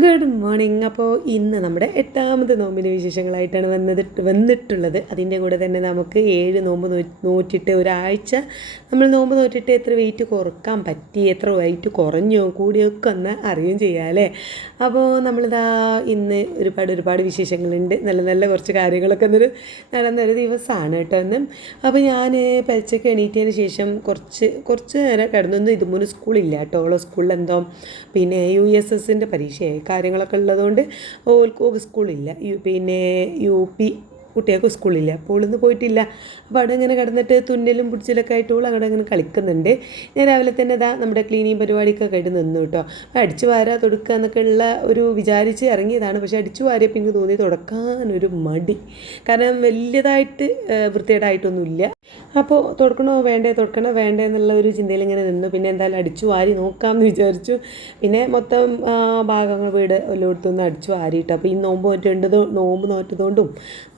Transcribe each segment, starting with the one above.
Good morning. അപ്പോൾ ഇന്ന് നമ്മുടെ 8ാമത്തെ നോമ്പിൻ്റെ വിശേഷങ്ങളായിട്ടാണ് വന്നിട്ടുള്ളത്. അതിൻ്റെ കൂടെ തന്നെ നമുക്ക് 7 നോമ്പ് നോറ്റിട്ട് ഒരാഴ്ച നമ്മൾ നോമ്പ് നോറ്റിട്ട് എത്ര വെയിറ്റ് കുറക്കാൻ പറ്റി, എത്ര വെയിറ്റ് കുറഞ്ഞോ കൂടിയൊക്കെ ഒന്ന് അറിയുകയും ചെയ്യാം അല്ലേ. അപ്പോൾ നമ്മളിതാ ഇന്ന് ഒരുപാട് വിശേഷങ്ങളുണ്ട്, നല്ല നല്ല കുറച്ച് കാര്യങ്ങളൊക്കെ നടന്നൊരു ദിവസമാണ് കേട്ടോ ഇന്ന്. അപ്പോൾ ഞാൻ പരീക്ഷയ്ക്ക് എണീറ്റതിന് ശേഷം കുറച്ച് നേരം കിടന്നൊന്നും ഇതുമൂന്ന് സ്കൂളില്ല കേട്ടോ. ഓളോ സ്കൂളിൽ എന്തോ പിന്നെ USSൻ്റെ പരീക്ഷയായി കാര്യങ്ങളൊക്കെ ഉള്ളതുകൊണ്ട് ഓൾക്ക് സ്കൂളില്ല. പിന്നെ UP കുട്ടികൾക്ക് സ്കൂളില്ല, അപ്പോൾ ഇന്ന് പോയിട്ടില്ല. അപ്പോൾ അവിടെ ഇങ്ങനെ കിടന്നിട്ട് തുന്നലും പിടിച്ചിലൊക്കെ ആയിട്ട് അവിടെ അങ്ങനെ കളിക്കുന്നുണ്ട്. ഞാൻ രാവിലെ തന്നെ നമ്മുടെ ക്ലീനിങ് പരിപാടിക്കൊക്കെ ആയിട്ട് നിന്നു കേട്ടോ. അപ്പോൾ അടിച്ചു വാരുക തുടക്കുക എന്നൊക്കെ ഉള്ള ഒരു വിചാരിച്ച് ഇറങ്ങിയതാണ്. പക്ഷേ അടിച്ചു വാരിയപ്പോൾ എനിക്ക് തോന്നി തുടക്കാനൊരു മടി, കാരണം വലിയതായിട്ട് വൃത്തികേടായിട്ടൊന്നുമില്ല. അപ്പോൾ തുടക്കണോ വേണ്ടേ എന്നുള്ള ഒരു ചിന്തയിൽ ഇങ്ങനെ നിന്നു. പിന്നെ എന്തായാലും അടിച്ചു വാരി നോക്കാമെന്ന് വിചാരിച്ചു. പിന്നെ മൊത്തം ഭാഗങ്ങൾ വീട് എല്ലായിടത്തുനിന്ന് അടിച്ചു വാരിയിട്ടു. അപ്പോൾ ഈ നോമ്പ് നോറ്റതുകൊണ്ടും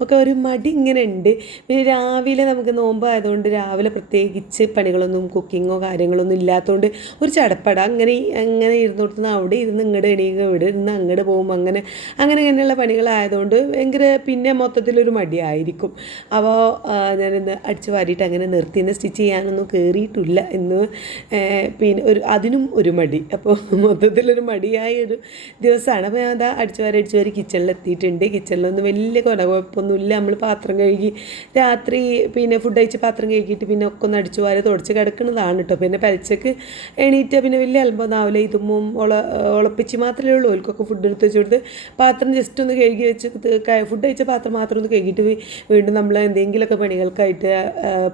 ഒക്കെ ഒരു മടി ഇങ്ങനെ ഉണ്ട്. പിന്നെ രാവിലെ നമുക്ക് നോമ്പ് ആയതുകൊണ്ട് രാവിലെ പ്രത്യേകിച്ച് പണികളൊന്നും കുക്കിങ്ങോ കാര്യങ്ങളൊന്നും ഇല്ലാത്തതുകൊണ്ട് ഒരു ചടപ്പട അങ്ങനെ ഇരുന്നോട്ടുന്ന അവിടെ ഇരുന്ന് ഇങ്ങോട്ട് എണീക്കുക, ഇവിടെ ഇരുന്ന് അങ്ങോട്ട് പോകും, അങ്ങനെയുള്ള പണികളായതുകൊണ്ട് ഭയങ്കര പിന്നെ മൊത്തത്തിലൊരു മടിയായിരിക്കും. അപ്പോൾ ഞാനിന്ന് അടിച്ചു വാരിയിട്ട് അങ്ങനെ നിർത്തിന്ന് സ്റ്റിച്ച് ചെയ്യാനൊന്നും കയറിയിട്ടില്ല ഇന്ന്. പിന്നെ അതിനും ഒരു മടി, അപ്പോൾ മൊത്തത്തിലൊരു മടിയായ ഒരു ദിവസമാണ്. അപ്പോൾ ഞാൻ അടിച്ചു വാരി കിച്ചണിലെത്തിയിട്ടുണ്ട്. കിച്ചണിലൊന്നും വലിയ കുഴപ്പമൊന്നുമില്ല. നമ്മൾ പാത്രം കഴുകി രാത്രി പിന്നെ ഫുഡ് കഴിച്ച് പാത്രം കഴുകിയിട്ട് പിന്നെ ഒക്കെ ഒന്ന് അടിച്ചു വാരി തുടച്ച് കിടക്കുന്നതാണ് കേട്ടോ. പിന്നെ പലിച്ചക്ക് എണീറ്റ പിന്നെ വലിയ അത്ഭുതമാവില്ല. ഇതുമ്പം ഉളപ്പിച്ച് മാത്രമേ ഉള്ളൂ. ഓൽക്കൊക്കെ ഫുഡ് എടുത്ത് വെച്ച് കൊടുത്ത് പാത്രം ജസ്റ്റ് ഒന്ന് കഴുകി വെച്ച് ഫുഡ് കഴിച്ച പാത്രം മാത്രം ഒന്ന് കഴുകിയിട്ട് വീണ്ടും നമ്മൾ എന്തെങ്കിലുമൊക്കെ പണികൾക്കായിട്ട്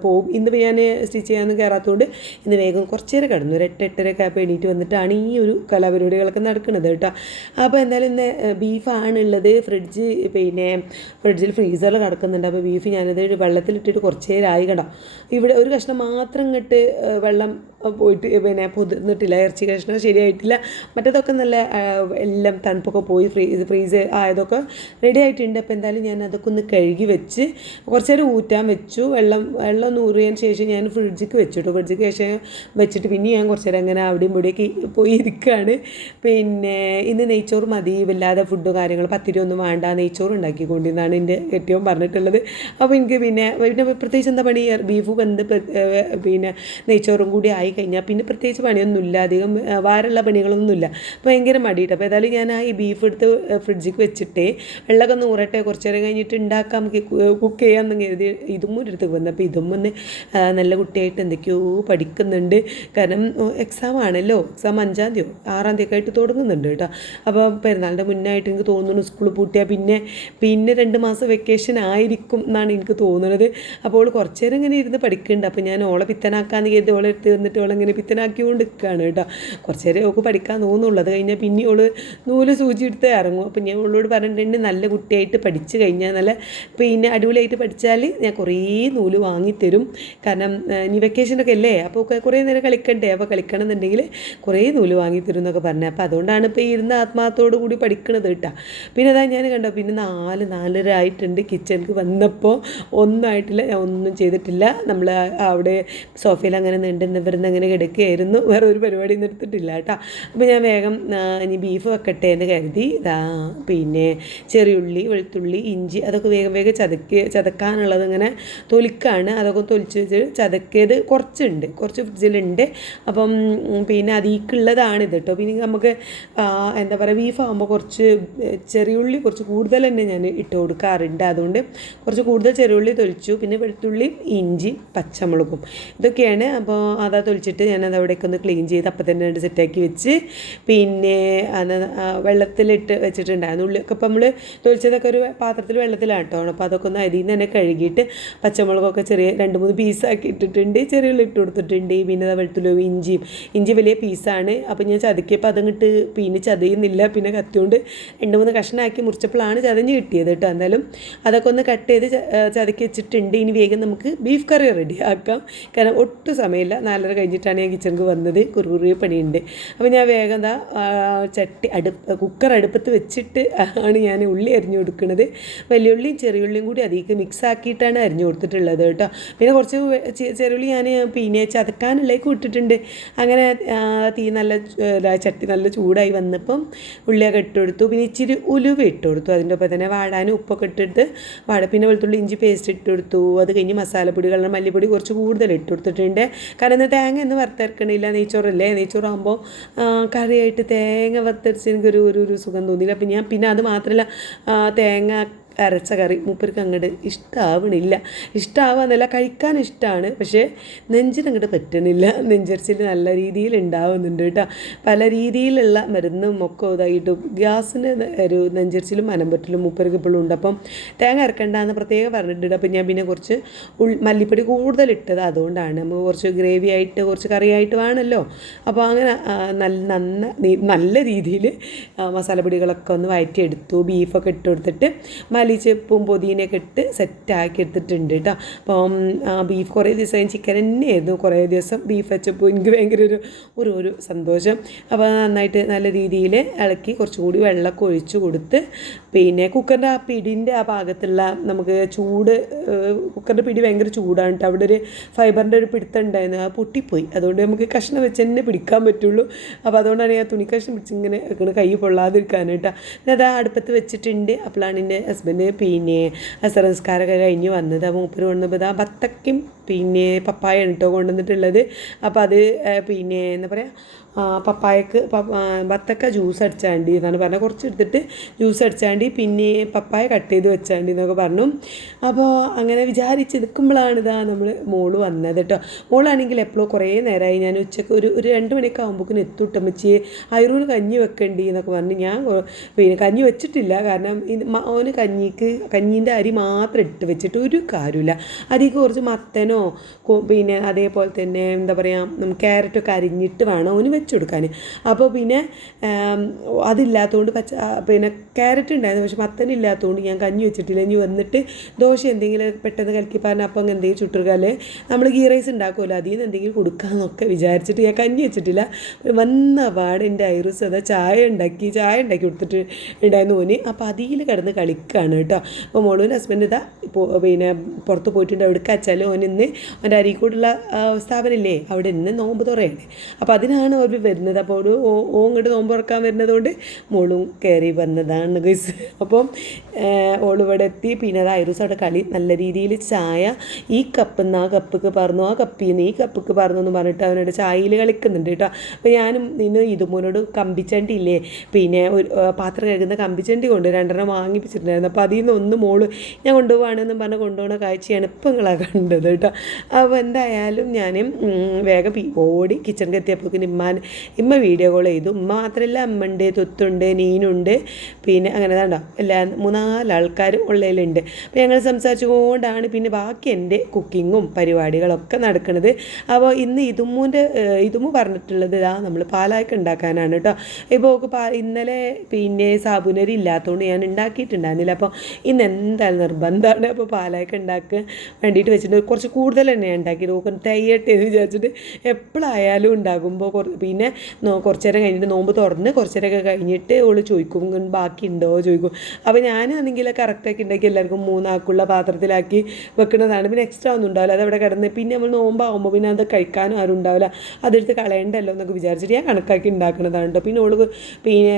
പോവും. ഇന്ന് ഞാൻ സ്റ്റിച്ച് ചെയ്യാനൊന്നും കയറാത്തതുകൊണ്ട് ഇന്ന് വേഗം കുറച്ച് നേരം കിടന്നു. ഒരു 8-8:30 ആയപ്പോൾ എണീറ്റ് വന്നിട്ടാണ് ഈ ഒരു കലാപരിപാടികളൊക്കെ നടക്കുന്നത് കേട്ടോ. അപ്പോൾ എന്തായാലും ഇന്ന് ബീഫാണുള്ളത്. ഫ്രിഡ്ജിൽ ഫ്രീസറിൽ കിടക്കുന്നുണ്ട്. അപ്പോൾ ബീഫ് ഞാനത് വെള്ളത്തിലിട്ടിട്ട് കുറച്ച് നേരമായി കേട്ടോ. ഇവിടെ ഒരു കഷ്ണം മാത്രം ഇങ്ങോട്ട് വെള്ളം പോയിട്ട് പിന്നെ പൊതിർന്നിട്ടില്ല, ഇറച്ചി കഷ്ണം ശരിയായിട്ടില്ല. മറ്റേതൊക്കെ നല്ല എല്ലാം തണുപ്പൊക്കെ പോയി ഫ്രീസ് ആയതൊക്കെ റെഡി ആയിട്ടുണ്ട്. അപ്പോൾ എന്തായാലും ഞാൻ അതൊക്കെ ഒന്ന് കഴുകി വെച്ച് കുറച്ച് നേരം ഊറ്റാൻ വെച്ചു. വെള്ളം ഒന്ന് ഊറിയതിന് ശേഷം ഞാൻ ഫ്രിഡ്ജിക്ക് വെച്ചിട്ടു. ഫ്രിഡ്ജിക്ക് ശേഷം വെച്ചിട്ട് പിന്നെ ഞാൻ കുറച്ച് നേരം അങ്ങനെ അവിടെയും ഇവിടെയൊക്കെ പോയി ഇരിക്കുകയാണ്. പിന്നെ ഇന്ന് നെയ്ച്ചോറ് മതി, വല്ലാതെ ഫുഡ് കാര്യങ്ങൾ പത്തിരി ഒന്നും വേണ്ട, നെയ്ച്ചോറ് ഉണ്ടാക്കിക്കൊണ്ടിരുന്നാണ് എൻ്റെ കെട്ടിയവൻ പറഞ്ഞിട്ടുള്ളത്. അപ്പോൾ എനിക്ക് പിന്നെ പ്രത്യേകിച്ച് എന്താ പണി, ബീഫ് വെന്ത് പിന്നെ നെയ്ച്ചോറും കൂടി ആയി കഴിഞ്ഞാൽ പിന്നെ പ്രത്യേകിച്ച് പണിയൊന്നുമില്ല, അധികം വാരമുള്ള പണികളൊന്നുമില്ല. അപ്പോൾ ഭയങ്കര മടിയിട്ട്. അപ്പോൾ ഏതായാലും ഞാൻ ഈ ബീഫ് എടുത്ത് ഫ്രിഡ്ജിക്ക് വെച്ചിട്ട് വെള്ളമൊക്കെ നൂറട്ടെ, കുറച്ച് നേരം കഴിഞ്ഞിട്ട് ഉണ്ടാക്കാം, കുക്ക് ചെയ്യാമെന്ന് കരുതി ഇതും അടുത്ത് വന്നു. അപ്പോൾ ഇതും വന്ന് നല്ല കുട്ടിയായിട്ട് എന്തൊക്കെയോ പഠിക്കുന്നുണ്ട്. കാരണം എക്സാം ആണല്ലോ, എക്സാം 5-ാം തീയതിയോ 6-ാം തീയതി ഒക്കെ ആയിട്ട് തുടങ്ങുന്നുണ്ട് കേട്ടോ. അപ്പോൾ പെരുന്നാളിൻ്റെ മുന്നായിട്ട് എനിക്ക് തോന്നുന്നു സ്കൂൾ പൂട്ടിയാൽ പിന്നെ 2 മാസം വെക്കേഷൻ ആയിരിക്കും എന്നാണ് എനിക്ക് തോന്നുന്നത്. അപ്പോൾ കുറച്ച് നേരം ഇങ്ങനെ ഇരുന്ന് പഠിക്കുന്നുണ്ട്. അപ്പോൾ ഞാൻ ഓളെ പിത്തനാക്കാന്ന് കരുതി ഓളെ എടുത്ത് വന്നിട്ട് ഓളെങ്ങനെ പിത്തനാക്കിക്കൊണ്ട് നിൽക്കുകയാണ് കേട്ടോ. കുറച്ച് നേരം ഓൾക്ക് പഠിക്കാൻ തോന്നുള്ളൂ. അത് കഴിഞ്ഞാൽ പിന്നെ ഓള് നൂല് സൂചി എടുത്ത് ഇറങ്ങും. അപ്പോൾ ഞാൻ ഓളോട് പറഞ്ഞിട്ടുണ്ട് നല്ല കുട്ടിയായിട്ട് പഠിച്ച് കഴിഞ്ഞാൽ നല്ല പിന്നെ അടിപൊളിയായിട്ട് പഠിച്ചാൽ ഞാൻ കുറേ നൂല് വാങ്ങിത്തരും. കാരണം ഇനി വെക്കേഷനൊക്കെ അല്ലേ, അപ്പോൾ കുറേ നേരം കളിക്കണ്ടേ, അപ്പോൾ കളിക്കണം എന്നുണ്ടെങ്കിൽ കുറേ നൂല് വാങ്ങിത്തരും എന്നൊക്കെ പറഞ്ഞത്. അപ്പോൾ അതുകൊണ്ടാണ് ഇപ്പോൾ ഇരുന്ന് ആത്മാർത്ഥത്തോടു കൂടി പഠിക്കണത് കേട്ടോ. പിന്നെ അതാ ഞാൻ കണ്ടോ, പിന്നെ 4-4:30 ആയിട്ടുണ്ട്. കിച്ചണിക്ക് വന്നപ്പോൾ ഒന്നും ആയിട്ടില്ല, ഞാൻ ഒന്നും ചെയ്തിട്ടില്ല. നമ്മൾ അവിടെ സോഫയിൽ അങ്ങനെ നിവർന്ന് അങ്ങനെ കിടക്കുകയായിരുന്നു, വേറെ ഒരു പരിപാടി നിർത്തിയിട്ടില്ല കേട്ടോ. അപ്പോൾ ഞാൻ വേഗം ഇനി ബീഫ് വെക്കട്ടെ എന്ന് കരുതി പിന്നെ ചെറിയുള്ളി, വെളുത്തുള്ളി, ഇഞ്ചി അതൊക്കെ വേഗം ചതക്കാനുള്ളത് ഇങ്ങനെ തൊലിക്കാണ്. അതൊക്കെ തൊലിച്ച് വെച്ച് ചതക്കിയത് കുറച്ച് ഫ്രിഡ്ജിലുണ്ട്. അപ്പം പിന്നെ അതിക്കുള്ളതാണിത് കേട്ടോ. പിന്നെ നമുക്ക് എന്താ പറയുക, ബീഫാകുമ്പോൾ കുറച്ച് ചെറിയുള്ളി കുറച്ച് കൂടുതൽ തന്നെ ഞാൻ ഇട്ട് കൊടുക്കാറുണ്ട്. അതുകൊണ്ട് കുറച്ച് കൂടുതൽ ചെറിയുള്ളി തൊലിച്ചു. പിന്നെ വെളുത്തുള്ളി, ഇഞ്ചി, പച്ചമുളകും ഇതൊക്കെയാണ്. അപ്പോൾ അതാ തൊലിച്ചിട്ട് ഞാനത് അവിടേക്ക് ഒന്ന് ക്ലീൻ ചെയ്ത് അപ്പം തന്നെ സെറ്റാക്കി വെച്ച് പിന്നെ വെള്ളത്തിലിട്ട് വെച്ചിട്ടുണ്ടായിരുന്നു. ഉള്ളിയൊക്കെ ഇപ്പോൾ നമ്മൾ തൊലിച്ചതൊക്കെ ഒരു പാത്രത്തിൽ വെള്ളത്തിലാണ് കേട്ടോ. അപ്പോൾ അതൊക്കെ ഒന്ന് അരിയിൽ നിന്ന് തന്നെ കഴുകിയിട്ട് പച്ചമുളകൊക്കെ ചെറിയ 2-3 പീസാക്കി ഇട്ടിട്ടുണ്ട്, ചെറിയുള്ളി ഇട്ട് കൊടുത്തിട്ടുണ്ട്. പിന്നെ വെളുത്തുള്ളി, ഇഞ്ചി വലിയ പീസാണ്. അപ്പോൾ ഞാൻ ചതക്കിയപ്പോൾ അതങ്ങിട്ട് പിന്നെ ചതയുന്നില്ല. പിന്നെ കത്തിയോണ്ട് 2-3 കഷ്ണമാക്കി മുറിച്ചപ്പോഴാണ് ചതഞ്ഞ് കിട്ടിയത് കേട്ടോ. എന്തായാലും അതൊക്കെ ഒന്ന് കട്ട് ചെയ്ത് ചതക്കി വെച്ചിട്ടുണ്ട്. ഇനി വേഗം നമുക്ക് ബീഫ് കറി റെഡി ആക്കാം. കാരണം ഒട്ടും സമയമില്ല, 4:30 കഴിഞ്ഞിട്ടാണ് ഞാൻ കിച്ചണിക്ക് വന്നത്. കുറുകുറിയ പണിയുണ്ട്. അപ്പോൾ ഞാൻ വേഗം കുക്കർ അടുപ്പത്ത് വെച്ചിട്ട് ആണ് ഞാൻ ഉള്ളി അരിഞ്ഞു കൊടുക്കുന്നത്. വലിയ ഉള്ളിയും ചെറിയുള്ളിയും കൂടി അതിലേക്ക് മിക്സ് ആക്കിയിട്ടാണ് അരിഞ്ഞു കൊടുത്തിട്ടുള്ളത് കേട്ടോ. പിന്നെ കുറച്ച് ചെറിയുള്ളി ഞാൻ പിന്നെ ചതക്കാനുള്ളേക്ക് ഇട്ടിട്ടുണ്ട്. അങ്ങനെ ചട്ടി നല്ല ചൂടായി വന്നപ്പം ഉള്ളിയൊക്കെ ഇട്ട് കൊടുത്തു. പിന്നെ ഇച്ചിരി ഉലുവ ഇട്ട് കൊടുത്തു. അതിൻ്റെ ഒപ്പം തന്നെ വാടാനും ഉപ്പൊക്കെ ഇട്ടിട്ട് പിന്നെ വെളുത്തുള്ളി ഇഞ്ചി പേസ്റ്റ് ഇട്ട് കൊടുത്തു. അത് കഴിഞ്ഞ് മസാലപ്പൊടികളുടെ മല്ലിപ്പൊടി കുറച്ച് കൂടുതൽ ഇട്ട് കൊടുത്തിട്ടുണ്ട്. കാരണം ഇന്ന് തേങ്ങ ഒന്നും വറുത്തരക്കണില്ല, നെയ്ച്ചോറല്ലേ. നെയ്ച്ചോറാകുമ്പോൾ കറിയായിട്ട് തേങ്ങ വറുത്തരച്ച് എനിക്കൊരു ഒരു സുഖം തോന്നിയില്ല. അപ്പം ഞാൻ പിന്നെ അത് മാത്രമല്ല തേങ്ങ അരച്ച കറി മൂപ്പർക്ക് അങ്ങോട്ട് ഇഷ്ടമാവണില്ല. ഇഷ്ടമാവാന്നല്ല, കഴിക്കാൻ ഇഷ്ടമാണ്, പക്ഷേ നെഞ്ചിനങ്ങോട്ട് പറ്റണില്ല. നെഞ്ചരിച്ചിൽ നല്ല രീതിയിൽ ഉണ്ടാവുന്നുണ്ട് കേട്ടോ. പല രീതിയിലുള്ള മരുന്നും ഒക്കെ ഇതായിട്ടും ഗ്യാസിന് ഒരു നെഞ്ചരിച്ചിലും മനംപറ്റലും മൂപ്പർക്ക് ഇപ്പോഴും ഉണ്ട്. അപ്പം തേങ്ങ അരക്കണ്ടെന്ന് പ്രത്യേകം പറഞ്ഞിട്ടുണ്ട്. അപ്പം ഞാൻ പിന്നെ കുറച്ച് മല്ലിപ്പൊടി കൂടുതൽ ഇട്ടത് അതുകൊണ്ടാണ്. നമുക്ക് കുറച്ച് ഗ്രേവി ആയിട്ട് കുറച്ച് കറിയായിട്ട് വേണമല്ലോ. അപ്പോൾ അങ്ങനെ നല്ല രീതിയിൽ മസാലപ്പൊടികളൊക്കെ ഒന്ന് വഴറ്റിയെടുത്തു. ബീഫൊക്കെ ഇട്ട് കൊടുത്തിട്ട് മല്ലിച്ചപ്പും പൊതിനയൊക്കെ ഇട്ട് സെറ്റാക്കി എടുത്തിട്ടുണ്ട് കേട്ടോ. അപ്പം ബീഫ് കുറേ ദിവസം ചിക്കൻ തന്നെയായിരുന്നു. കുറേ ദിവസം ബീഫ് വെച്ചപ്പോൾ എനിക്ക് ഭയങ്കര ഒരു സന്തോഷം. അപ്പോൾ നന്നായിട്ട് നല്ല രീതിയിൽ ഇളക്കി കുറച്ചുകൂടി വെള്ളമൊക്കെ ഒഴിച്ച് കൊടുത്ത് പിന്നെ കുക്കറിൻ്റെ ആ പിടിൻ്റെ ആ ഭാഗത്തുള്ള നമുക്ക് ചൂട്, കുക്കറിൻ്റെ പിടി ഭയങ്കര ചൂടാണ് കേട്ടോ. അവിടെ ഒരു ഫൈബറിൻ്റെ ഒരു പിടുത്തം ഉണ്ടായിരുന്നു, ആ പൊട്ടിപ്പോയി. അതുകൊണ്ട് നമുക്ക് കഷ്ണം വെച്ച് തന്നെ പിടിക്കാൻ പറ്റുള്ളൂ. അപ്പോൾ അതുകൊണ്ടാണ് ഞാൻ തുണി കഷ്ണം പിടിച്ച് ഇങ്ങനെ കൈ പൊള്ളാതിരിക്കാൻ കേട്ടോ. പിന്നെ അത് അടുപ്പത്ത് വെച്ചിട്ടുണ്ട്. അപ്പോഴാണ് എൻ്റെ ഹസ്ബൻഡ് പിന്നെ അസറസ്കാരമൊക്കെ കഴിഞ്ഞ് വന്നത്. അപ്പോൾ മൂപ്പര് കൊണ്ടുവന്നപ്പോൾ ആ ബത്തക്കയും പിന്നെ പപ്പായാണ് കേട്ടോ കൊണ്ടുവന്നിട്ടുള്ളത്. അപ്പോൾ അത് പിന്നെ എന്താ പറയുക, ബത്തക്ക ജ്യൂസ് അടിച്ചാണ്ടി എന്നാണ് പറഞ്ഞത്. കുറച്ച് എടുത്തിട്ട് ജ്യൂസ് അടിച്ചാണ്ടി പിന്നെ പപ്പായ കട്ട് ചെയ്ത് വെച്ചാണ്ടി എന്നൊക്കെ പറഞ്ഞു. അപ്പോൾ അങ്ങനെ വിചാരിച്ച് നിൽക്കുമ്പോഴാണ് നമ്മൾ മോള് വന്നത് കേട്ടോ. മോളാണെങ്കിൽ എപ്പോഴും കുറേ നേരമായി ഞാൻ ഉച്ചക്ക് ഒരു 2 മണിയൊക്കെ ആകുമ്പോഴേക്കും എത്തുട്ടമ്മച്ചി ഐറൂന് കഞ്ഞി വെക്കണ്ടി എന്നൊക്കെ പറഞ്ഞ് ഞാൻ പിന്നെ കഞ്ഞി വെച്ചിട്ടില്ല. കാരണം ഓന് കഞ്ഞീൻ്റെ അരി മാത്രം ഇട്ട് വെച്ചിട്ട് ഒരു കാര്യമില്ല. അതിലേക്ക് കുറച്ച് മത്തനോ പിന്നെ അതേപോലെ തന്നെ എന്താ പറയുക ക്യാരറ്റൊക്കെ അരിഞ്ഞിട്ട് വേണം ഓന് വെച്ച് കൊടുക്കാൻ. അപ്പോൾ പിന്നെ അതില്ലാത്തതുകൊണ്ട് പിന്നെ ക്യാരറ്റ് ഉണ്ടായിരുന്നു, പക്ഷെ മത്തനില്ലാത്തതുകൊണ്ട് ഞാൻ കഞ്ഞി വെച്ചിട്ടില്ല. ഇനി വന്നിട്ട് ദോശ എന്തെങ്കിലും പെട്ടെന്ന് കലക്കി പറഞ്ഞാൽ അപ്പം എന്തെങ്കിലും ചുട്ടുകൊടുക്കാല്ലേ, നമ്മൾ ഗീ റൈസ് ഉണ്ടാക്കുമല്ലോ, അതിൽ നിന്ന് എന്തെങ്കിലും കൊടുക്കാമെന്നൊക്കെ വിചാരിച്ചിട്ട് ഞാൻ കഞ്ഞി വെച്ചിട്ടില്ല. വന്ന പാട് എൻ്റെ ഐറൂസ് അതാ ചായ ഉണ്ടാക്കി കൊടുത്തിട്ട് ഉണ്ടായിരുന്നു ഓന്. അപ്പോൾ അതിൽ കിടന്ന് കളിക്കുകയാണ് കേട്ടോ. അപ്പോൾ മോളും ഹസ്ബൻഡ് ഇതാ പിന്നെ പുറത്ത് പോയിട്ടുണ്ട്. എവിടേക്ക് വെച്ചാൽ ഓനിന്ന് അവൻ്റെ അരീക്കോടുള്ള സ്ഥാപനമില്ലേ, അവിടെ ഇന്ന് നോമ്പ് തുറയാണ്. അപ്പോൾ അതിനാണ് അവർ വരുന്നത്. അപ്പോൾ ഇങ്ങോട്ട് നോമ്പ് തുറക്കാൻ വരുന്നതുകൊണ്ട് മോളും കയറി വന്നതാണ് ഗൈസ്. അപ്പം ഓൾ ഇവിടെ എത്തി. പിന്നെ അത് ഐറൂസ് അവിടെ കളി നല്ല രീതിയിൽ ചായ ഈ കപ്പിന്ന് ആ കപ്പിക്ക് പറഞ്ഞു, ആ കപ്പിൽ നിന്ന് ഈ കപ്പിക്ക് പറഞ്ഞു എന്ന് പറഞ്ഞിട്ട് അവനോട് ചായയിൽ കളിക്കുന്നുണ്ട് കേട്ടോ. അപ്പോൾ ഞാനും ഇന്ന് ഇതുമോനോട് കമ്പിച്ചണ്ടി ഇല്ലേ, പിന്നെ ഒരു പാത്രം കഴുകുന്ന കമ്പിച്ചണ്ടി കൊണ്ട് 2 വാങ്ങിപ്പിച്ചിട്ടുണ്ടായിരുന്നു. അപ്പോൾ അതിൽ നിന്ന് ഒന്ന് മോള് ഞാൻ കൊണ്ടുപോവാണെന്നും പറഞ്ഞ് കൊണ്ടുപോകുന്ന കാഴ്ചയാണ് ഇപ്പം നിങ്ങളാണ് കണ്ടത് കേട്ടോ. അപ്പോൾ എന്തായാലും ഞാൻ വേഗം ഓടി കിച്ചണിൽ എത്തിയപ്പോൾ ഇമ്മ വീഡിയോ കോൾ ചെയ്തു. ഉമ്മ മാത്രമല്ല, അമ്മയുണ്ട്, തൊത്തുണ്ട്, നീനുണ്ട്, പിന്നെ അങ്ങനെ കണ്ടോ എല്ലാ 3-4 ആൾക്കാരും ഉള്ളതിലുണ്ട്. അപ്പോൾ ഞങ്ങൾ സംസാരിച്ചുകൊണ്ടാണ് പിന്നെ ബാക്കി എൻ്റെ കുക്കിങ്ങും പരിപാടികളൊക്കെ നടക്കുന്നത്. അപ്പോൾ ഇന്ന് ഇതുമു പറഞ്ഞിട്ടുള്ളത് നമ്മൾ പാലായ്ക്ക ഉണ്ടാക്കാനാണ് കേട്ടോ. ഇപ്പോൾ ഇന്നലെ പിന്നെ സാബുനരി ഇല്ലാത്തതുകൊണ്ട് ഞാൻ ഉണ്ടാക്കിയിട്ടുണ്ടായിരുന്നില്ല. അപ്പോൾ ഇന്ന് എന്തായാലും നിർബന്ധമാണ്. അപ്പോൾ പാലായ്ക്ക ഉണ്ടാക്കാൻ വേണ്ടിയിട്ട് വെച്ചിട്ട് കുറച്ച് കൂടുതൽ തന്നെ ഉണ്ടാക്കി നോക്കും തയ്യട്ടെ എന്ന് വിചാരിച്ചിട്ട് എപ്പോഴായാലും ഉണ്ടാകുമ്പോൾ പിന്നെ കുറച്ച് നേരം കഴിഞ്ഞിട്ട് നോമ്പ് തുറന്ന് കുറച്ച് നേരമൊക്കെ കഴിഞ്ഞിട്ട് ഓള് ചോദിക്കും ബാക്കി ഉണ്ടോ ചോദിക്കും. അപ്പോൾ ഞാനാണെങ്കിൽ കറക്റ്റാക്കി ഉണ്ടാക്കി എല്ലാവർക്കും 3 ആൾക്കുള്ള പാത്രത്തിലാക്കി വെക്കുന്നതാണ്. പിന്നെ എക്സ്ട്രാ ഒന്നും ഉണ്ടാവില്ല, അതവിടെ കിടന്ന് പിന്നെ നമ്മൾ നോമ്പാകുമ്പോൾ പിന്നെ അത് കഴിക്കാനും ആരും ഉണ്ടാവില്ല, അതെടുത്ത് കളയണ്ടല്ലോ എന്നൊക്കെ വിചാരിച്ചിട്ട് ഞാൻ കണക്കാക്കി ഉണ്ടാക്കുന്നതാണ് കേട്ടോ. പിന്നെ ഓള് പിന്നെ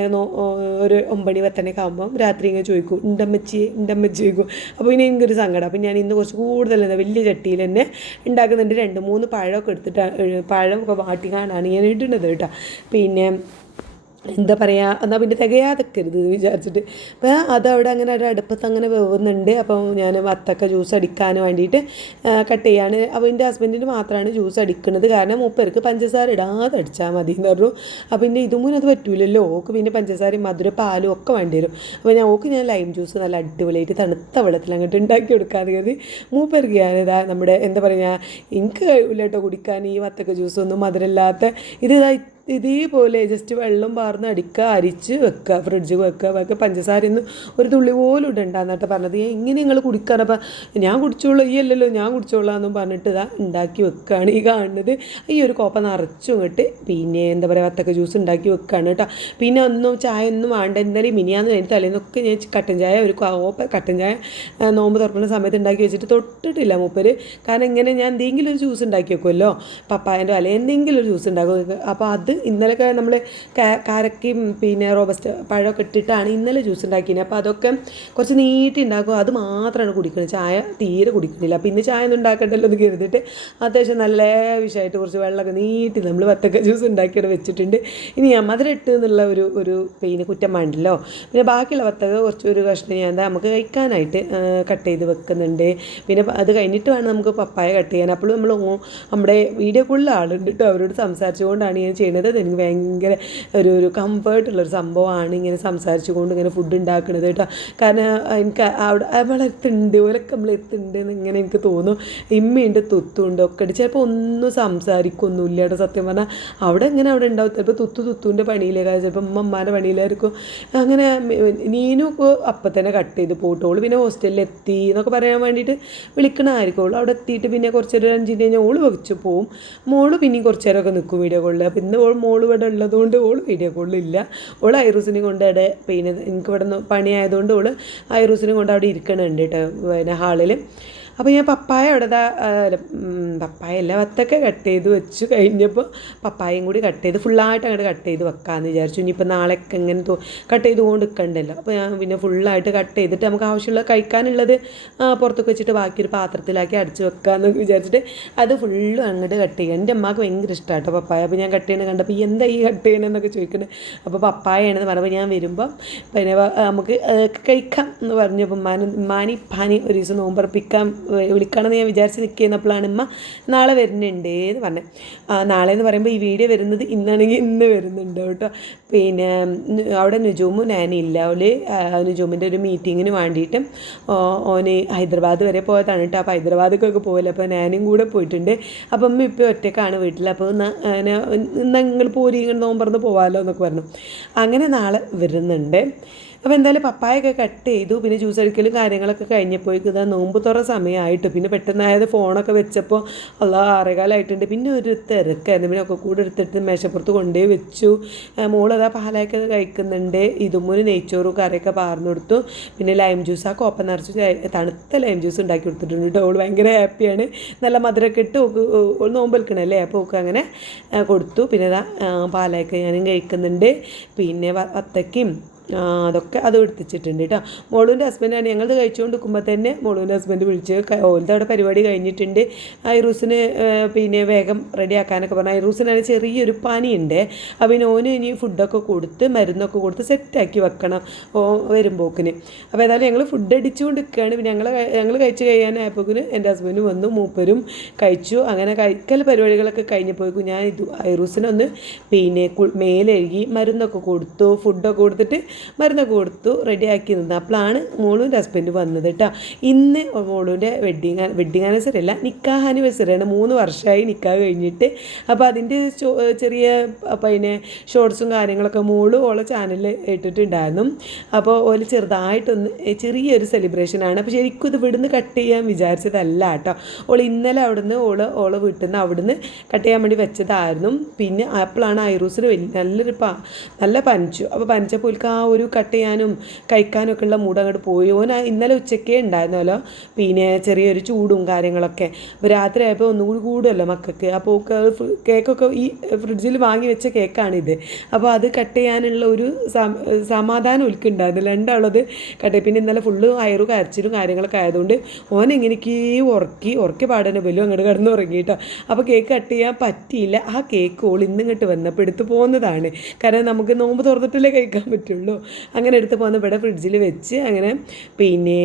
ഒരു 9-10 ആകുമ്പം രാത്രി ഇങ്ങനെ ചോദിക്കും ഉണ്ടമ്മച്ചി ചോദിക്കും. അപ്പോൾ പിന്നെ എനിക്കൊരു സങ്കടം. അപ്പോൾ ഞാൻ ഇന്ന് കുറച്ച് കൂടുതൽ വലിയ ചട്ടിയിൽ തന്നെ ഉണ്ടാക്കുന്നുണ്ട്. 2-3 പഴമൊക്കെ എടുത്തിട്ട് പഴമൊക്കെ വാട്ടിക്കാനാണ് ഞാൻ ഇടുന്നത് കേട്ടോ. പിന്നെ എന്താ പറയുക, എന്നാൽ പിന്നെ തികയാതെക്കരുത് എന്ന് വിചാരിച്ചിട്ട് അപ്പോൾ അതവിടെ അങ്ങനെ ഒരു അടുപ്പത്ത് അങ്ങനെ വേവുന്നുണ്ട്. അപ്പോൾ ഞാൻ വത്തക്ക ജ്യൂസ് അടിക്കാൻ വേണ്ടിയിട്ട് കട്ട് ചെയ്യാണ്. അപ്പോൾ എൻ്റെ ഹസ്ബൻഡിന് മാത്രമാണ് ജ്യൂസ് അടിക്കുന്നത്, കാരണം മൂപ്പർക്ക് പഞ്ചസാര ഇടാതെ അടിച്ചാൽ മതി എന്ന് പറഞ്ഞു. അപ്പോൾ പിന്നെ ഇതുമൂന്ന് അത് പറ്റൂലല്ലോ, ഓക്ക് പിന്നെ പഞ്ചസാരയും മധുര പാലും ഒക്കെ വേണ്ടി വരും. അപ്പോൾ ഞാൻ ലൈം ജ്യൂസ് നല്ല അടിപൊളിയായിട്ട് തണുത്ത വെള്ളത്തിൽ അങ്ങോട്ട് ഉണ്ടാക്കി കൊടുക്കാതെ കരുതി മൂപ്പർക്ക് ഞാനിതാ നമ്മുടെ എന്താ പറയുക, എനിക്ക് കഴിയില്ല കേട്ടോ കുടിക്കാൻ ഈ വത്തക്ക ജ്യൂസൊന്നും മധുരമില്ലാത്ത. ഇതാ ഇതേപോലെ ജസ്റ്റ് വെള്ളം പാർന്ന് അടിക്കുക, അരിച്ച് വെക്കുക, ഫ്രിഡ്ജിൽ വെക്കുക. പഞ്ചസാരയൊന്നും ഒരു തുള്ളി പോലും ഇടണ്ടെന്നിട്ട് പറഞ്ഞത്. ഇങ്ങനെ നിങ്ങൾ കുടിക്കാൻ, അപ്പം ഞാൻ കുടിച്ചോളൂ, ഈ അല്ലല്ലോ ഞാൻ കുടിച്ചോളാം എന്നും പറഞ്ഞിട്ട് ഇതാ ഉണ്ടാക്കി വെക്കുകയാണ് ഈ കാണുന്നത്. ഈ ഒരു കോപ്പ നിറച്ചും ഇങ്ങോട്ട് പിന്നെ എന്താ പറയുക വത്തക്ക ജ്യൂസ് ഉണ്ടാക്കി വെക്കുകയാണ് കേട്ടോ. പിന്നെ ഒന്നും ചായ ഒന്നും വേണ്ട. ഇന്നലെ മിനിയാന്ന് കഴിഞ്ഞ് തലേന്നൊക്കെ ഞാൻ കട്ടൻ ചായ ഒരു കോപ്പ കട്ടൻ ചായ നോമ്പ് തുറക്കുന്ന സമയത്ത് ഉണ്ടാക്കി വെച്ചിട്ട് തൊട്ടിട്ടില്ല മൂപ്പര്. കാരണം ഇങ്ങനെ ഞാൻ എന്തെങ്കിലും ഒരു ജ്യൂസ് ഉണ്ടാക്കി വെക്കുമല്ലോ, പപ്പായൻ്റെ അല്ലെങ്കിൽ എന്തെങ്കിലും ഒരു ജ്യൂസ് ഉണ്ടാക്കും. അപ്പോൾ അത് ഇന്നലെയൊക്കെ നമ്മൾ കാരക്കയും പിന്നെ റോബസ്റ്റ് പഴമൊക്കെ ഇട്ടിട്ടാണ് ഇന്നലെ ജ്യൂസ് ഉണ്ടാക്കിയത്. അപ്പോൾ അതൊക്കെ കുറച്ച് നീട്ടി ഉണ്ടാക്കും, അത് മാത്രമാണ് കുടിക്കുന്നത്, ചായ തീരെ കുടിക്കുന്നില്ല. അപ്പോൾ ഇന്ന് ചായ ഒന്നും ഉണ്ടാക്കണ്ടല്ലോ എന്ന് കരുതിയിട്ട് അത്യാവശ്യം നല്ല വിഷയമായിട്ട് കുറച്ച് വെള്ളമൊക്കെ നീട്ടി നമ്മൾ വത്തക്ക ജ്യൂസ് ഉണ്ടാക്കിയിട്ട് വെച്ചിട്ടുണ്ട്. ഇനി ഞാൻ മധുരം ഇട്ട് എന്നുള്ള ഒരു പിന്നെ കുറ്റം വേണ്ടല്ലോ. പിന്നെ ബാക്കിയുള്ള വത്തക്ക കുറച്ചൊരു കഷ്ണം ഞാൻ നമുക്ക് കഴിക്കാനായിട്ട് കട്ട് ചെയ്ത് വെക്കുന്നുണ്ട്. പിന്നെ അത് കഴിഞ്ഞിട്ട് വേണം നമുക്ക് പപ്പായ കട്ട് ചെയ്യാൻ. അപ്പോൾ നമ്മൾ നമ്മുടെ വീഡിയോ കൂടുതൽ ആളുണ്ട് കേട്ടോ, അവരോട് സംസാരിച്ചുകൊണ്ടാണ് ഞാൻ ചെയ്യുന്നത്. എനിക്ക് ഭയങ്കര ഒരു കംഫേർട്ടുള്ളൊരു സംഭവമാണ് ഇങ്ങനെ സംസാരിച്ചു കൊണ്ട് ഇങ്ങനെ ഫുഡ് ഉണ്ടാക്കുന്നത് കേട്ടോ. കാരണം എനിക്ക് അവിടെ നമ്മളെത്തുണ്ട്, ഓരൊക്കെ നമ്മളെത്തുണ്ട് എന്ന് ഇങ്ങനെ എനിക്ക് തോന്നും. ഇമ്മയുണ്ട്, തുത്തുണ്ട് ഒക്കെ ഉണ്ട്. ചിലപ്പോൾ ഒന്നും സംസാരിക്കൊന്നുമില്ല കേട്ടോ. സത്യം പറഞ്ഞാൽ അവിടെ ഇങ്ങനെ അവിടെ ഉണ്ടാവും. ചിലപ്പോൾ തുത്തുവിൻ്റെ പണിയിലേക്കാണ്, ചിലപ്പോൾ ഉമ്മമാരുടെ പണിയിലായിരിക്കും. അങ്ങനെ നീനും ഇപ്പോൾ അപ്പം തന്നെ കട്ട് ചെയ്ത് പോട്ടോളൂ. പിന്നെ ഹോസ്റ്റലിൽ എത്തി എന്നൊക്കെ പറയാൻ വേണ്ടിയിട്ട് വിളിക്കണമായിരിക്കുള്ളൂ. അവിടെ എത്തിയിട്ട് പിന്നെ കുറച്ചൊരു 5 മിനിറ്റ് കഴിഞ്ഞാൽ ഓള് വെച്ച് പോവും. മോള് പിന്നെയും കുറച്ച് നേരമൊക്കെ നിൽക്കും വീഡിയോ കോളിൽ. അപ്പോൾ ഇന്ന് മോള് ഇവിടെ ഉള്ളതുകൊണ്ട് ഓള് വീഡിയോ കോളിലില്ല. ഓള് ഐറൂസിനെ കൊണ്ട് അവിടെ പിന്നെ എനിക്ക് ഇവിടെ നിന്ന് പണിയായതുകൊണ്ട് ഓള് ഐറൂസിനെ കൊണ്ട് അവിടെ ഇരിക്കണുണ്ട് കേട്ടോ, പിന്നെ ഹാളിൽ. അപ്പോൾ ഞാൻ പപ്പായ അവിടെ പപ്പായ അല്ല വത്തക്ക കട്ട് ചെയ്ത് വെച്ച് കഴിഞ്ഞപ്പോൾ പപ്പായയും കൂടി കട്ട് ചെയ്ത് ഫുള്ളായിട്ട് അങ്ങോട്ട് കട്ട് ചെയ്ത് വെക്കാമെന്ന് വിചാരിച്ചു. ഇനിയിപ്പോൾ നാളെയൊക്കെ ഇങ്ങനെ കട്ട് ചെയ്ത് കൊണ്ട് നിൽക്കണ്ടല്ലോ. അപ്പോൾ ഞാൻ പിന്നെ ഫുള്ളായിട്ട് കട്ട് ചെയ്തിട്ട് നമുക്ക് ആവശ്യമുള്ള കഴിക്കാനുള്ളത് പുറത്തൊക്കെ വെച്ചിട്ട് ബാക്കി ഒരു പാത്രത്തിലാക്കി അടിച്ച് വെക്കാമെന്ന് വിചാരിച്ചിട്ട് അത് ഫുള്ളും അങ്ങോട്ട് കട്ട് ചെയ്യുക. എൻ്റെ അമ്മക്ക് ഭയങ്കര ഇഷ്ടമാണ് കേട്ടോ പപ്പായ. അപ്പോൾ ഞാൻ കട്ട് ചെയ്യണത് കണ്ടപ്പോൾ എന്താ ഈ കട്ട് ചെയ്യണമെന്നൊക്കെ ചോദിക്കുന്നത്. അപ്പോൾ പപ്പായാണെന്ന് പറയുമ്പോൾ ഞാൻ വരുമ്പം പിന്നെ നമുക്ക് കഴിക്കാം എന്ന് പറഞ്ഞപ്പോൾ പാനി ഒരു ദിവസം നോമ്പറപ്പിക്കാൻ വിളിക്കണമെന്ന് ഞാൻ വിചാരിച്ച് നിൽക്കുന്നപ്പോഴാണ് ഉമ്മ നാളെ വരുന്നുണ്ട് എന്ന് പറഞ്ഞത്. നാളെ എന്ന് പറയുമ്പോൾ ഈ വീഡിയോ വരുന്നത് ഇന്നാണെങ്കിൽ ഇന്ന് വരുന്നുണ്ട് കേട്ടോ. പിന്നെ അവിടെ നുജൂമും ഞാനില്ല. അവള് നുജൂമിൻ്റെ ഒരു മീറ്റിങ്ങിന് വേണ്ടിയിട്ട് ഓന് ഹൈദരാബാദ് വരെ പോയതാണ് കേട്ടോ. അപ്പോൾ ഹൈദരാബാദിക്കൊക്കെ പോകില്ല, അപ്പോൾ ഞാനും കൂടെ പോയിട്ടുണ്ട്. അപ്പം ഉമ്മ ഇപ്പോൾ ഒറ്റക്കാണ് വീട്ടിൽ. അപ്പോൾ നിങ്ങൾ പോരി ഇങ്ങനെ നോമ്പറന്ന് പോകാമല്ലോ എന്നൊക്കെ പറഞ്ഞു. അങ്ങനെ നാളെ വരുന്നുണ്ട്. അപ്പോൾ എന്തായാലും പപ്പായൊക്കെ കട്ട് ചെയ്തു. പിന്നെ ജ്യൂസ് അടിക്കലും കാര്യങ്ങളൊക്കെ കഴിഞ്ഞപ്പോഴേക്കും ഇതാ നോമ്പ് തുറ സമയമായിട്ട് പിന്നെ പെട്ടെന്നായത് ഫോണൊക്കെ വെച്ചപ്പോൾ 6:15 പിന്നെ ഒരു തിരക്കായിരുന്നു. പിന്നെ ഒക്കെ കൂടെ എടുത്തിട്ട് മേശപ്പുറത്ത് കൊണ്ടുപോയി വെച്ചു. മോളതാ പാലൊക്കെ കഴിക്കുന്നുണ്ട്. ഇതുമൂന്ന് നെയ്ച്ചോറും കറിയൊക്കെ പാർന്നു കൊടുത്തു. പിന്നെ ലൈം ജ്യൂസ് ആ കോപ്പ നിറച്ച് തണുത്ത ലൈം ജ്യൂസ് ഉണ്ടാക്കി കൊടുത്തിട്ടുണ്ട് കേട്ടോ. അവൾ ഭയങ്കര ഹാപ്പിയാണ്. നല്ല മധുരമൊക്കെ ഇട്ട് നോമ്പ് വെക്കണല്ലേ, അപ്പോൾ ഒക്കെ അങ്ങനെ കൊടുത്തു. പിന്നെ ഇതാ പാലൊക്കെ ഞാനും കഴിക്കുന്നുണ്ട്. പിന്നെ വത്തക്കയും അതൊക്കെ അത് എടുത്തിച്ചിട്ടുണ്ട് കേട്ടോ. മോളൂൻ്റെ ഹസ്ബൻഡാണ്. ഞങ്ങളത് കഴിച്ചുകൊണ്ട് നിൽക്കുമ്പോൾ തന്നെ മോളൂൻ്റെ ഹസ്ബൻഡ് വിളിച്ച് ഓലത്തെ അവിടെ പരിപാടി കഴിഞ്ഞിട്ടുണ്ട്, ഐറൂസിന് പിന്നെ വേഗം റെഡിയാക്കാനൊക്കെ പറഞ്ഞു. ഐറൂസിനാണ് ചെറിയൊരു പനിയുണ്ട്. അപ്പോൾ പിന്നെ ഓന് ഇനി ഫുഡൊക്കെ കൊടുത്ത് മരുന്നൊക്കെ കൊടുത്ത് സെറ്റാക്കി വെക്കണം വരുമ്പോക്കിന്. അപ്പോൾ ഏതായാലും ഞങ്ങൾ ഫുഡ് അടിച്ചുകൊണ്ട് നിൽക്കുകയാണ്. പിന്നെ ഞങ്ങൾ കഴിച്ച് കഴിയാനായപ്പോക്കിന് എൻ്റെ ഹസ്ബൻഡ് വന്നു, മൂപ്പരും കഴിച്ചു. അങ്ങനെ കഴിക്കൽ പരിപാടികളൊക്കെ കഴിഞ്ഞപ്പോഴേക്കും ഞാൻ ഐറൂസിനൊന്ന് പിന്നെ മേലെഴുകി മരുന്നൊക്കെ കൊടുത്തു, ഫുഡൊക്കെ കൊടുത്തിട്ട് മരുന്നൊക്കെ കൊടുത്തു റെഡിയാക്കി നിന്ന്. അപ്പോഴാണ് മോളൂൻ്റെ ഹസ്ബൻഡ് വന്നത് കേട്ടോ. ഇന്ന് മോളൂൻ്റെ വെഡ്ഡിങ് ആനിവേഴ്സറി അല്ല, നിക്കാഹ് ആനിവേഴ്സറിയാണ്. 3 വർഷമായി നിക്കാഹ് കഴിഞ്ഞിട്ട്. അപ്പോൾ അതിൻ്റെ ചെറിയ പിന്നെ ഷോർട്സും കാര്യങ്ങളൊക്കെ മോള് ഓളെ ചാനലിൽ ഇട്ടിട്ടുണ്ടായിരുന്നു. അപ്പോൾ ഓല് ചെറുതായിട്ടൊന്ന് ചെറിയൊരു സെലിബ്രേഷനാണ്. അപ്പോൾ ശരിക്കും ഇത് ഇവിടുന്ന് കട്ട് ചെയ്യാൻ വിചാരിച്ചതല്ല കേട്ടോ. ഓൾ ഇന്നലെ അവിടുന്ന് ഓളെ വീട്ടിൽ നിന്ന് അവിടുന്ന് കട്ട് ചെയ്യാൻ വേണ്ടി വെച്ചതായിരുന്നു. പിന്നെ അപ്പോഴാണ് ഐറൂസിന് നല്ല പനിച്ചു. അപ്പോൾ പനിച്ചപ്പോൾ ഒരു കട്ട് ചെയ്യാനും കഴിക്കാനും ഒക്കെ ഉള്ള മൂഡ് അങ്ങോട്ട് പോയി. ഇന്നലെ ഉച്ചയ്ക്കേ ഉണ്ടായിരുന്നല്ലോ പിന്നെ ചെറിയൊരു ചൂടും കാര്യങ്ങളൊക്കെ. അപ്പോൾ രാത്രി ആയപ്പോൾ ഒന്നുകൂടി കൂടുമല്ലോ മക്കൾക്ക്. അപ്പോൾ കേക്കൊക്കെ ഈ ഫ്രിഡ്ജിൽ വാങ്ങി വെച്ച കേക്കാണിത്. അപ്പോൾ അത് കട്ട് ചെയ്യാനുള്ള ഒരു സമാധാനം ഒലിക്കുണ്ടായിരുന്നില്ല. രണ്ടാളത് കട്ട്. പിന്നെ ഇന്നലെ ഫുള്ള് കരച്ചിലും കാര്യങ്ങളൊക്കെ ആയതുകൊണ്ട് ഓനെങ്ങനെയൊക്കെ ഉറക്കി പാടാനും വല്ലതും അങ്ങോട്ട് കിടന്ന് ഉറങ്ങിയിട്ടോ. അപ്പോൾ കേക്ക് കട്ട് ചെയ്യാൻ പറ്റിയില്ല. ആ കേക്ക് ഓൾ ഇന്നിങ്ങോട്ട് വന്നപ്പോൾ എടുത്ത് പോകുന്നതാണ്. കാരണം നമുക്ക് നോമ്പ് തുറന്നിട്ടല്ലേ കഴിക്കാൻ പറ്റുള്ളൂ. അങ്ങനെ എടുത്ത് പോകുന്ന ഇവിടെ ഫ്രിഡ്ജിൽ വെച്ച് അങ്ങനെ പിന്നെ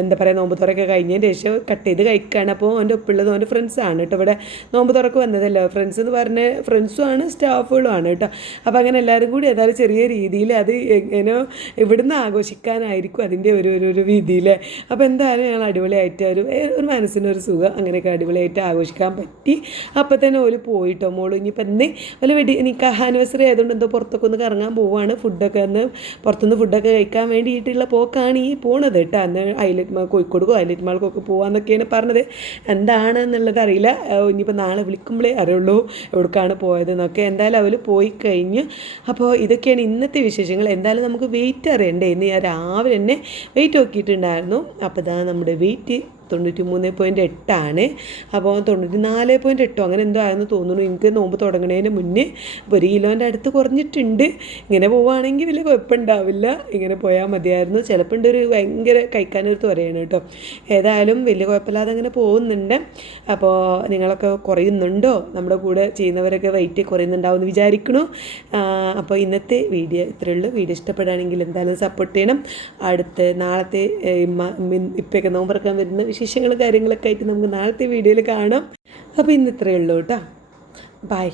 എന്താ പറയുക നോമ്പ് തുറയൊക്കെ കഴിഞ്ഞതിന് ശേഷം കട്ട് ചെയ്ത് കഴിക്കുകയാണ്. അപ്പോൾ അവൻ്റെ ഒപ്പുള്ളത് അവൻ്റെ ഫ്രണ്ട്സാണ് കേട്ടോ. ഇവിടെ നോമ്പ് തുറക്ക് വന്നതല്ലോ, ഫ്രണ്ട്സ് എന്ന് പറഞ്ഞ ഫ്രണ്ട്സും ആണ് സ്റ്റാഫുകളും ആണ് കേട്ടോ. അപ്പോൾ അങ്ങനെ എല്ലാവരും കൂടി ഏതായാലും ചെറിയ രീതിയിൽ അത് എങ്ങനെ ഇവിടുന്ന് ആഘോഷിക്കാനായിരിക്കും അതിൻ്റെ ഒരു രീതിയിൽ. അപ്പോൾ എന്തായാലും ഞങ്ങൾ അടിപൊളിയായിട്ട് ഒരു മനസ്സിനൊരു സുഖം അങ്ങനെയൊക്കെ അടിപൊളിയായിട്ട് ആഘോഷിക്കാൻ പറ്റി. അപ്പോൾ തന്നെ ഓല് പോയിട്ടോ. മോള് ഇനിയിപ്പോൾ എന്ന് വല്ല നിക്കാഹ് ആനിവേഴ്സറി ആയതുകൊണ്ട് എന്തോ പുറത്തൊക്കെ ഒന്ന് കറങ്ങാൻ പോവുകയാണ്. ഫുഡൊക്കെ ഒന്ന് പുറത്തുനിന്ന് ഫുഡൊക്കെ കഴിക്കാൻ വേണ്ടിയിട്ടുള്ള പോക്കാണ് ഈ പോണത് കേട്ടോ. അന്ന് കോഴിക്കോടുക്കോ ഹൈലൈറ്റ് മാൾക്കൊക്കെ പോകാമെന്നൊക്കെയാണ് പറഞ്ഞത്. എന്താണെന്നുള്ളത് അറിയില്ല. ഇനിയിപ്പോൾ നാളെ വിളിക്കുമ്പോഴേ അറിയുള്ളൂ എവിടേക്കാണ് പോയതെന്നൊക്കെ. എന്തായാലും അവർ പോയി കഴിഞ്ഞു. അപ്പോൾ ഇതൊക്കെയാണ് ഇന്നത്തെ വിശേഷങ്ങൾ. എന്തായാലും നമുക്ക് വെയിറ്റ് അറിയണ്ടേ. ഇന്ന് ഞാൻ രാവിലെ തന്നെ വെയിറ്റ് നോക്കിയിട്ടുണ്ടായിരുന്നു. അപ്പോൾ ഇതാ നമ്മുടെ വെയിറ്റ് 93.8 അപ്പോൾ 94.8 അങ്ങനെ എന്തോ ആയെന്ന് തോന്നുന്നു. എനിക്ക് നോമ്പ് തുടങ്ങുന്നതിന് മുന്നേ അപ്പോൾ 1 കിലോൻ്റെ അടുത്ത് കുറഞ്ഞിട്ടുണ്ട്. ഇങ്ങനെ പോവുകയാണെങ്കിൽ വലിയ കുഴപ്പമുണ്ടാവില്ല. ഇങ്ങനെ പോയാൽ മതിയായിരുന്നു. ചിലപ്പോൾ ഒരു ഭയങ്കര കഴിക്കാനൊരു ത്വരയാണ് കേട്ടോ. ഏതായാലും വലിയ കുഴപ്പമില്ലാതെ അങ്ങനെ പോകുന്നുണ്ട്. അപ്പോൾ നിങ്ങളൊക്കെ കുറയുന്നുണ്ടോ? നമ്മുടെ കൂടെ ചെയ്യുന്നവരൊക്കെ വെയിറ്റ് കുറയുന്നുണ്ടാവും എന്ന് വിചാരിക്കണു. അപ്പോൾ ഇന്നത്തെ വീഡിയോ ഇത്രയേ ഉള്ളൂ. വീഡിയോ ഇഷ്ടപ്പെടുകയാണെങ്കിൽ എന്തായാലും സപ്പോർട്ട് ചെയ്യണം. നാളത്തെ ഇപ്പൊക്കെ നോമ്പറക്കാൻ വരുന്ന വിശേഷങ്ങളും കാര്യങ്ങളൊക്കെ ആയിട്ട് നമുക്ക് നാളത്തെ വീഡിയോയിൽ കാണാം. അപ്പോൾ ഇന്ന് ഇത്രയേ ഉള്ളൂ കേട്ടോ. ബൈ.